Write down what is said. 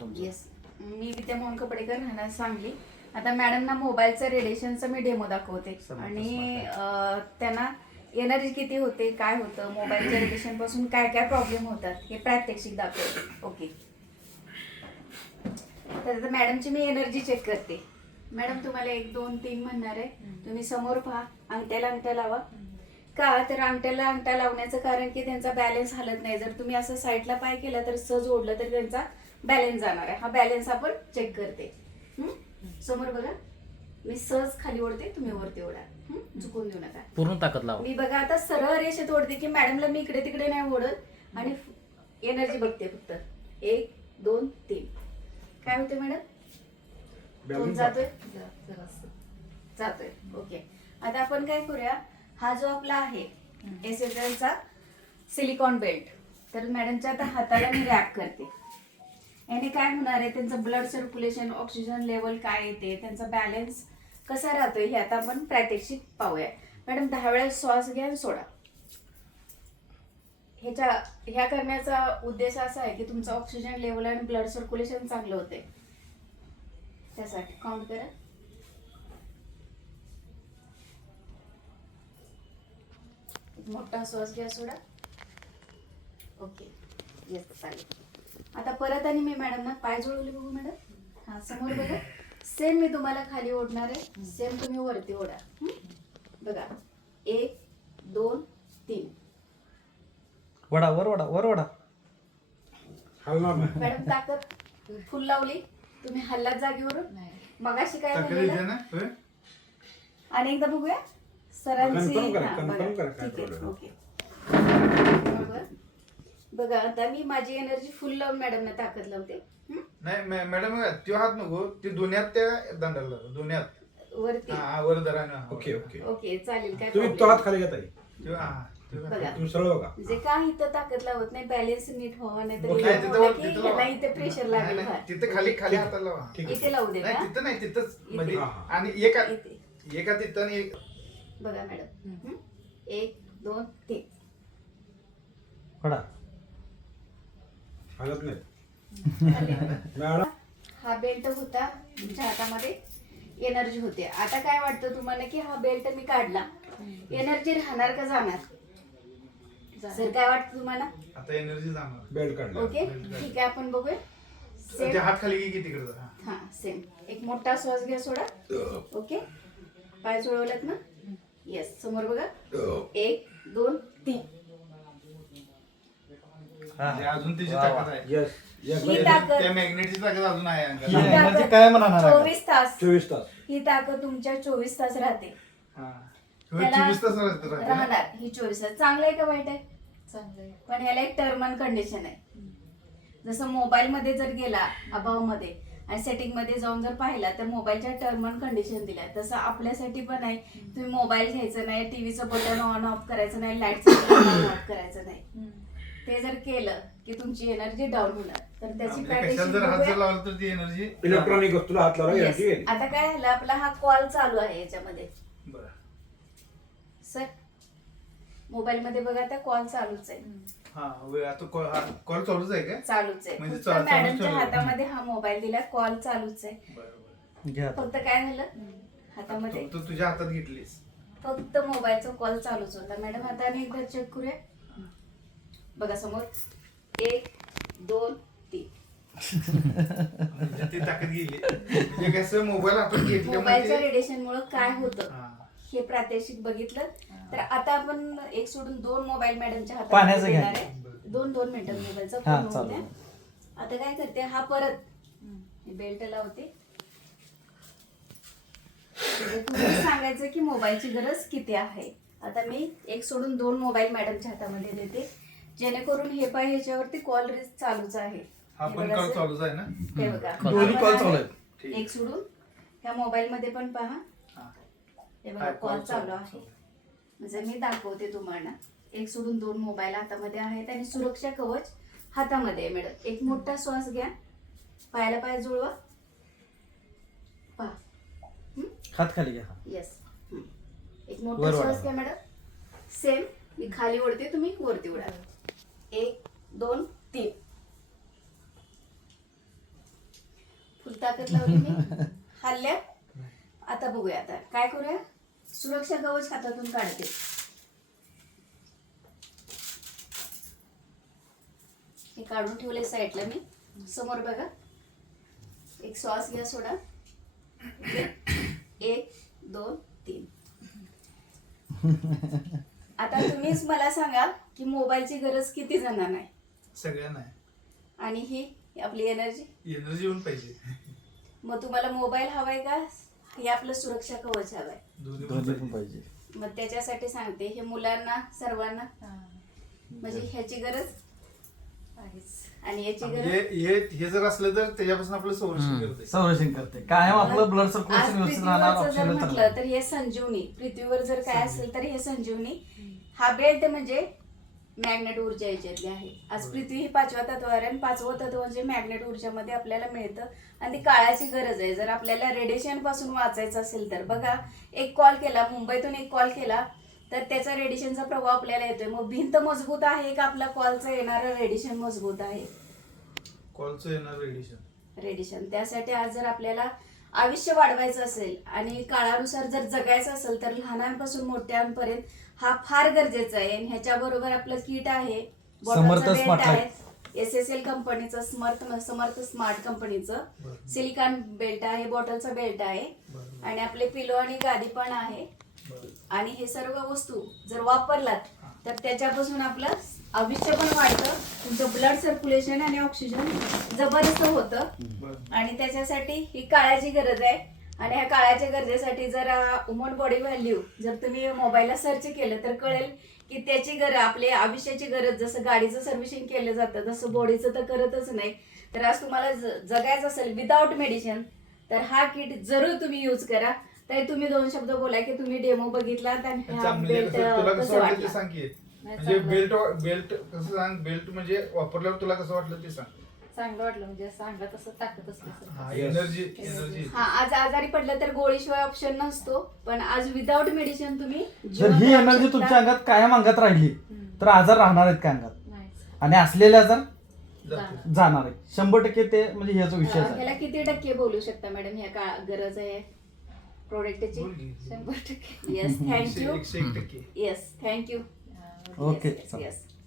तुमचं. येस, मी विद्या मोहन कपडेकर, राहणार सांगली. आता मॅडमना मोबाईलचं रेडिएशनचं मी डेमो दाखवते आणि त्यांना एनर्जी किती होते, काय होतं, मोबाईलच्या रेडिएशन पासून काय काय प्रॉब्लेम होतात हे प्रात्यक्षिक दाखवते. ओके, तर आता मॅडमची मी एनर्जी चेक करते. मॅडम तुम्हाला 1 2 3 म्हणणार आहे. तुम्ही समोर पहा, अंगठ्याला अंगठा लावा. का तर अंगठ्याला अंगठा लावण्याचं कारण की त्यांचा बॅलन्स हलत नाही. जर तुम्ही असं साईडला पाय केला तर सहज ओढलं तर त्यांचा बॅलन्स जाणार आहे. हा बॅलन्स आपण चेक करते. समोर बघा, मी सहज खाली ओढते, तुम्ही वरती ओढा. चुकून देऊ नका. पूर्ण ताकद लावा. मी बघा आता सरळ रेषेत ओढते की मॅडमला मी इकडे तिकडे नाही ओढत आणि एनर्जी बघते फक्त. 1 2 3 काय होते मॅडम? जातोय जातोय. ओके, आता आपण काय करूया, हा जो आपला आहे एसएसएलचा सिलिकॉन बेल्ट, तर मॅडमच्या आता हाताला मी रॅप करते. याने काय होणार आहे, त्यांचं ब्लड सर्क्युलेशन, ऑक्सिजन लेवल काय येते, त्यांचा बॅलन्स कसा राहतोय हे आता आपण प्रात्यक्षिक पाहूया. मॅडम 10 वेळा श्वास घ्या आणि सोडा. ह्या करण्याचा उद्देश असा आहे की तुमचं ऑक्सिजन लेवल आणि ब्लड सर्क्युलेशन चांगलं होते. त्यासाठी काउंट करा. मोठा श्वास घ्या, सोडा. ओके, येस, चालेल. आता परत आणि मी मॅडमना पाय जोडवले बघू मॅडम. हा, समोर बघा. सेम मी तुम्हाला खाली ओढणार आहे, सेम तुम्ही वरती ओढा. बघा, 1 2 3. वडा वर वडा वर वडा. मॅडम ताकद फुल लावली. तुम्ही हल्लात जागेवरून. मगाशी काय झालेलं आणि एकदा बघूया सरांची. ओके, बघा आता मी माझी एनर्जी फुल लावून मॅडमना ताकद लावते. नाही मॅडम, तो हात नको, ते दोन्यात त्या दंडाला दोन्यात वरती. वर धरा. ओके ओके ओके, चालेल. काय तुम्ही तो problem? हात खाली घेताय, बघा, तुम्ही सरळ बघा. म्हणजे का इथं ताकद लावत नाही, बॅलन्स नीट व्हावा, नाही तर ओके, इथे तिथं बोलला वर- की तिथं ह्याला लावा. इथे प्रेशर लागेल. नाही, हा. तिथं खाली हाताला लावा. ठीक आहे. इथे लावू दे का? नाही तिथं नाही, तिथंच मध्ये. हा, हा. आणि एका इथे तिथं आणि एक. बघा मॅडम, 1 2 3. वडा. हालत नाही मॅडम. हा बेल्ट होता तुमच्या हातामध्ये, एनर्जी होते. आता काय वाटतं तुम्हाला की हा बेल्ट मी काढला, एनर्जी राहणार का जाणार? सर काय वाटतं तुम्हाला? आता एनर्जी जाणार. बेल्ट काढला. ओके, ठीक आहे, आपण बघूया. ते हात खाली घे की तिकडे. हा, सेम. एक मोठा श्वास घ्या, सोडा. ओके, पाय सोडवलेत ना? येस, समोर बघा. 1 2 3. अजून तिची ताकद आहे. येस ही ताकद, त्या मॅग्नेटची ताकद अजून आहे अंगात. ही ताकद म्हणजे काय म्हणणार आहे? 24 तास. 24 तास. ही ताकद तुमच्या 24 तास राहते. हा. त्याला 24 तास राहते ना. राहणार. ही 24 तास. चांगलं आहे का वाईट आहे? चांगलं आहे. पण ह्याला एक टर्म अँड कंडिशन आहे. जसं मोबाईल मध्ये जर गेला अभाव मध्ये आणि सेटिंग मध्ये जाऊन जर पाहिला तर मोबाईलच्या टर्म अँड कंडिशन दिल्या, तसं आपल्यासाठी पण आहे. तुम्ही मोबाईल घ्यायचं नाही, टीव्हीचं बटन ऑन ऑफ करायचं नाही, लाईटचं बटन ऑन ऑफ करायचं नाही. ते जर केलं की तुमची एनर्जी डाऊन होणार. तर त्याची म्हणजे कशाला जर हात जर लावला तर ती एनर्जी. इलेक्ट्रॉनिक वस्तूला हात लावला Yes. एनर्जी गेली. आता काय झालं, आपला हा कॉल चालू आहे याच्यामध्ये. बरं. सर मोबाईल मध्ये बघा, आता कॉल चालूच आहे. हा, आता कॉल चालूच आहे का? चालूच आहे. म्हणजे फक्त चालूच मॅडमच्या ठेवलं. हातामध्ये हा मोबाईल दिला, कॉल चालूच आहे. बरोबर. घ्या आता. फक्त काय झालं, हातामध्ये तू तुझ्या हातात घेतलीस. फक्त मोबाईलचा कॉल चालूच होता. मॅडम हाताने एकदा चेक करूया. बघा समोर, 1 2 3. म्हणजे ती ताकद गेली. म्हणजे कसं मोबाईल आपण मोबाईलच्या घेतल्यामुळे. रेडिएशन मुळे काय होतं हा. हे प्रात्यक्षिक बघितलं. तर आता आपण एक सोडून 2 मोबाईल मॅडमच्या पाण्याचं हातात घ्या. देणार आहे. 2 मिनिटं मोबाईलचा हा, पूर्ण चालेल. होऊ द्या. आता काय करते, हा परत बेल्ट लावते. तुम्ही सांगायचं की मोबाईलची गरज किती आहे. आता मी एक सोडून 2 मोबाईल मॅडमच्या हातामध्ये देते, जेणेकरून हे पाय ह्याच्यावरती कॉल रिस्क चालूच आहे. हा हे पण बघा कॉल सर. चालूच आहे ना. हे बघा, दोन्ही आपण कॉल आहे. चालू आहेत. ठीक. एक सोडून ह्या मोबाईल मध्ये पण पहा. हा. हे बघा, हा, कॉल call चालू चालू आहे. म्हणजे मी दाखवते तुम्हाला. एक सोडून 2 मोबाईल हातामध्ये आहेत आणि सुरक्षा कवच हातामध्ये आहे. मॅडम एक मोठा श्वास घ्या, पायाला पाय जुळवा, पहा. हात खाली घ्या. येस, एक वर मोठा ओढा. श्वास घ्या मॅडम. सेम मी खाली ओढते, तुम्ही वरती ओढा. 1 2 3. फुल ताकद लावली मी हल्ल्या. आता बघूया आता काय करूया. सुरक्षा कवच हातातून काढते. हे काढून ठेवले साईडला मी. समोर बघा. एक श्वास घ्या सोडा. 1 2 3. आता तुम्हीच मला सांगा की मोबाईलची गरज किती जणांना आहे. सगळ्यांना आहे. आणि ही आपली एनर्जी. एनर्जी येऊन पाहिजे. मग तुम्हाला मोबाईल हवाय का हे आपलं सुरक्षा कवच हवंय. दोन्ही दोन्ही पण पण पाहिजे. मग त्याच्यासाठी सांगते हे मुलांना सर्वांना म्हणजे ह्याची गरज आहेच. आणि याची म्हणजे गरज हे जर असलं तर त्याच्यापासून आपलं संरक्षण करते. संरक्षण करते. कायम आपलं ब्लड आज सर्क्युलेशन व्यवस्थित राहणार. पृथ्वीवरचं जर ऑक्सिजन म्हटलं तर हे संजीवनी. पृथ्वीवर जर काय असेल तर हे संजीवनी. हा बेल्ट म्हणजे मॅग्नेट ऊर्जा याच्यातली आहे. आज पृथ्वी ही 5व्या तत्वावर आहे आणि 5वं तत्व म्हणजे मॅग्नेट ऊर्जामध्ये आपल्याला मिळतं आणि ती काळाची गरज आहे. जर आपल्याला रेडिएशन पासून वाचायचं असेल तर बघा एक कॉल केला मुंबईतून एक कॉल केला तर त्याचा रेडिएशनचा प्रभाव आपल्याला येतोय. मग भिंत मजबूत आहे का आपला कॉलचं येणारं रेडिएशन मजबूत आहे. कॉलचं येणार रेडिएशन. त्यासाठी आज जर आपल्याला आयुष्य वाढवायचं असेल आणि काळानुसार जर जगायचं असेल तर लहानांपासून मोठ्यांपर्यंत हा फार गरजेचा आहे. आणि ह्याच्याबरोबर आपलं किट आहे. समर्थ बॉटलचं स्मार्ट बेल्ट आहे. लाईट. SSL कंपनीचं समर्थ स्मार्ट कंपनीचं सिलिकॉन बेल्ट आहे. बॉटलचा बेल्ट आहे. आणि आपले पिलो आणि गादी पण आहे. आणि हे सर्व वस्तू जर वापरलात तर त्याच्यापासून आपलं आयुष्य पण वाढतं. तुमचं ब्लड सर्क्युलेशन आणि ऑक्सिजन जबरदस्त होतं. आणि त्याच्यासाठी ही काळाची गरज आहे. आणि ह्या काळाच्या गरजेसाठी जर वुमन बॉडी व्हॅल्यू जर तुम्ही मोबाईलला सर्च केलं तर कळेल की त्याची गरज आपली आयुष्याची गरज. जसं गाडीचं सर्व्हिसिंग केलं जातं तसं बॉडीचं तर करतच नाही. तर आज तुम्हाला जगायचं असेल विदाऊट मेडिसिन तर हा किट जरूर तुम्ही यूज करा. तर तुम्ही 2 शब्द बोला की तुम्ही डेमो बघितलात आणि हा बेल्ट तुला कसं कसं वाटलं ते वाटलं. सांग की. म्हणजे बेल्ट कसं सांग. बेल्ट म्हणजे वापरल्यावर तुला कसं वाटलं ते सांग. चांगलं वाटलं म्हणजे सांगत असं ताकद असते. हा एनर्जी. हा आज आजारी पडलं तर गोळीशिवाय ऑप्शन नसतो. पण आज विदाऊट मेडिसिन तुम्ही जर जिवंत ही राहू एनर्जी शकता. तुमच्या अंगात कायम अंगात राहिली तर आजार राहणार आहेत का अंगात. नाहीच. आणि असलेले आजार जाते. जाणार आहेत 100% ते म्हणजे ह्याचा विषय आहे. ह्याला किती टक्के बोलू शकता मॅडम ह्या गरज आहे प्रोडक्टची. बोल की. 100%. Yes thank you. 101%. Yes thank you. Okay yes